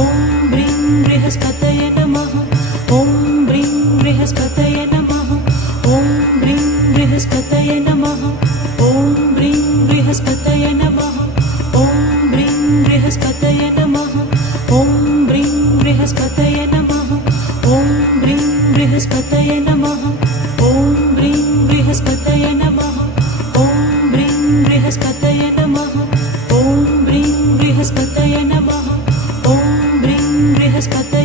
ॐ ब्रीं बृहस्पतये नमः। ॐ ब्रीं बृहस्पतये नमः। ॐ ब्रीं बृहस्पतये नमः। ॐ ब्रीं बृहस्पतये नमः। ॐ ब्रीं बृहस्पतये नमः। ॐ ब्रीं बृहस्पतये नमः। ॐ ब्रीं बृहस्पतये नमः। ॐ ब्रीं बृहस्पतये नमः। ॐ ब्रीं बृहस्पतये नमः। ॐ ब्रीं बृहस्पतये नमः। ॐ ब्रीं बृहस्पतये